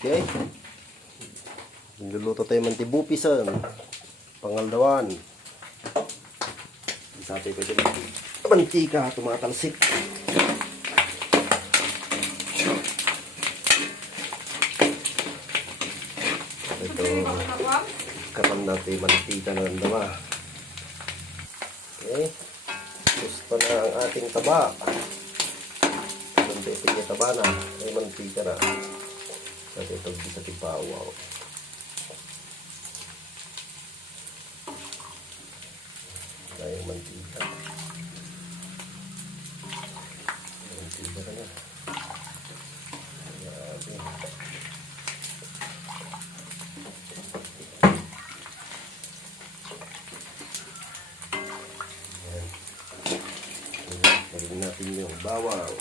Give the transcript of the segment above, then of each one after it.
Okay. Niluluto tayo mantibupisan. Pangalawan. Isapin ko dyan. Mantika, tumatalsik. Ito. Kapan natin mantika na landawa. Okay. Gusto na ang ating taba. Ito yung taba na. Ay mantika na. At ito sa tipawaw. Yung mantika. Mantika na. Grabe. Ayan. Lagyan natin yung bawang.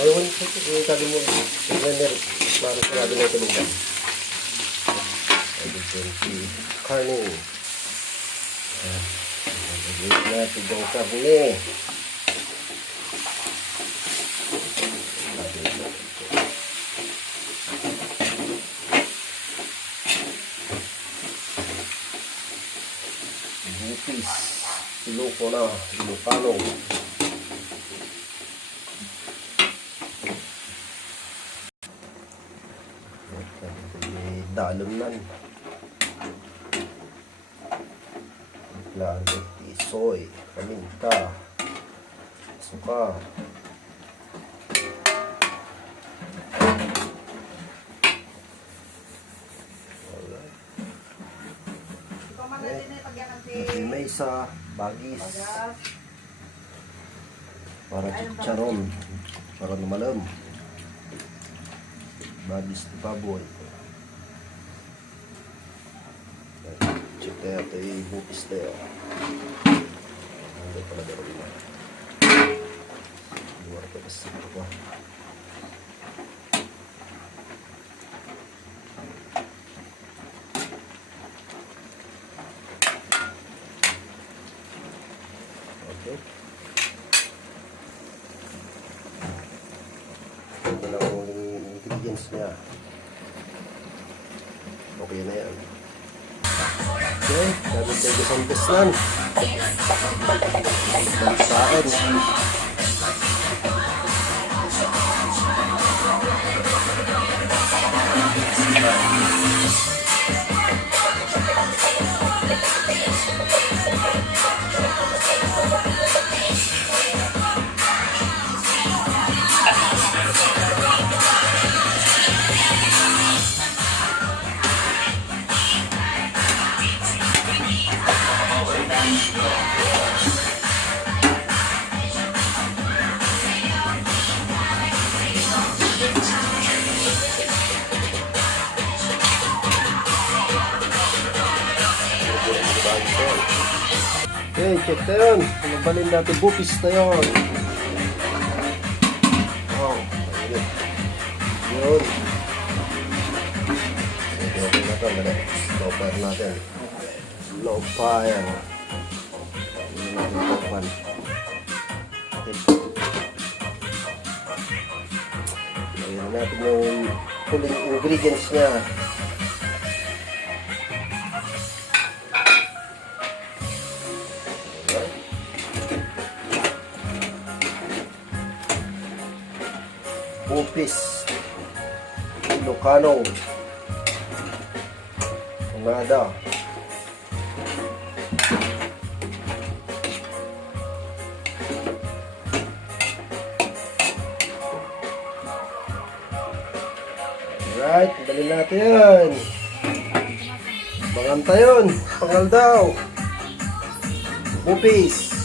Ayaw yung sabi mo, blender, parang sarado na ito lugan. Karne. Nagawin natin yung karne. Bupis. Iloko na. Ilocano. Dalunan. Lagay soy, paminta, suka. Mesa, bagis. Para chicharon. Para lumalam. Bagis di baboy. Check tayo ito yung bupis tayo. Hindi pala garo na. Luwar ka kasi ito. Okay. Ito lang ang ingredients niya. Okay na yan. Okay, sabi tayo isang beslan. Bansaan. Okay, check na yun. Pinabalin natin bupis na yun. Wow, ayun. Yun. Okay na ito. Low fire natin. Low fire. Yun natin low. Okay. Ayan natin yung huling ingredients niya. Bupis, Ilocano, Nada, Alright, dali natin yan. Banganta yun. Pangal daw. Bupis.